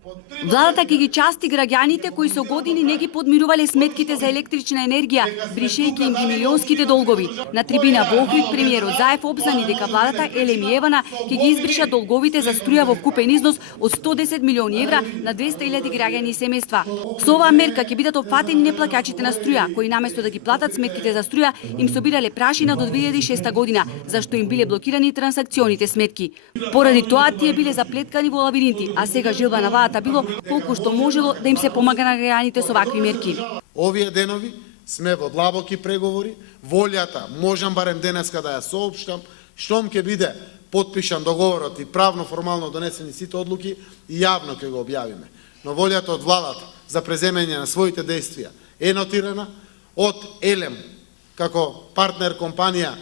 Владата ќе ги части граѓаните кои со години не ги подмирувале сметките за електрична енергија, бришејќи им ги милионските долгови. На трибина во Охрид премиерот Заев обзнани дека владата Елемиевана ќе ги избриша долговите за струја во вкупен износ од 110 милиони евра на 200.000 граѓани и семејства. Со оваа мерка ќе бидат опфатени неплаќачите на струја, кои наместо да ги платат сметките за струја, им собирале прашина до 2006 година, зашто им биле блокирани трансакционите сметки. Поради тоа тие биле заплеткани во лавиринти, а сега желба на владата било колку што можело да им се помага на граѓаните со вакви мерки. Овие денови сме во длабоки преговори, волјата можам барем денеска да ја соопштам, штом ќе биде потпишан договорот и правно формално донесени сите одлуки, јавно ќе го објавиме. Но волјата од владата за преземање на своите действија е нотирана од Елем како партнер компанија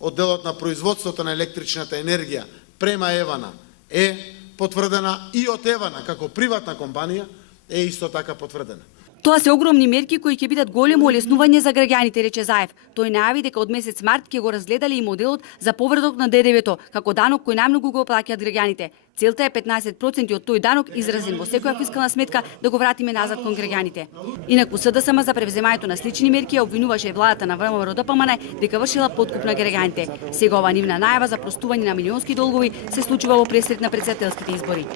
од делот на производството на електричната енергија према Евана е потврдена и од Евана како приватна компанија е исто така потврдена. Тоа се огромни мерки кои ќе бидат големо олеснување за граѓаните, рече Заев. Тој најави дека од месец март ќе го разгледале и моделот за повредок на ДДВ-то, како данок кој најмногу го плаќаат граѓаните. Целта е 15% од тој данок изразен во секоја фискална сметка да го вратиме назад кон граѓаните. Инаку СДСМ за превземањето на слични мерки ја обвинуваше владата на ВМРО-ДПМН дека вршила подкуп на граѓаните. Сега ова нивна најава за простување на милионски долгови се случува во пресред на претседателските избори.